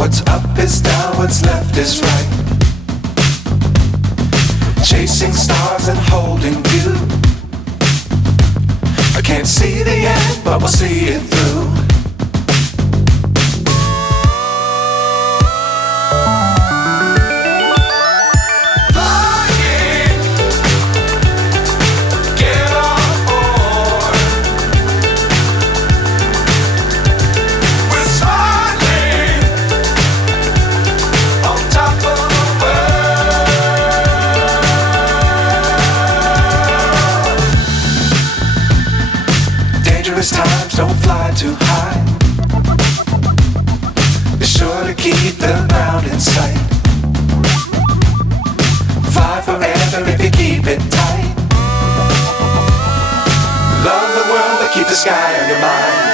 What's up is down, what's left is right. Chasing stars and holding you. I can't see the end, but we'll see it through. Times don't fly too high. Be sure to keep the ground in sight. Fly forever if you keep it tight. Love the world but keep the sky on your mind.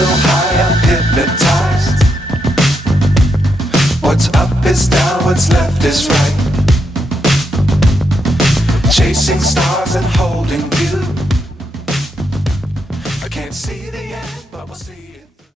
So high I'm hypnotized. What's up is down, what's left is right. Chasing stars and holding you. I can't see the end, but we'll see it.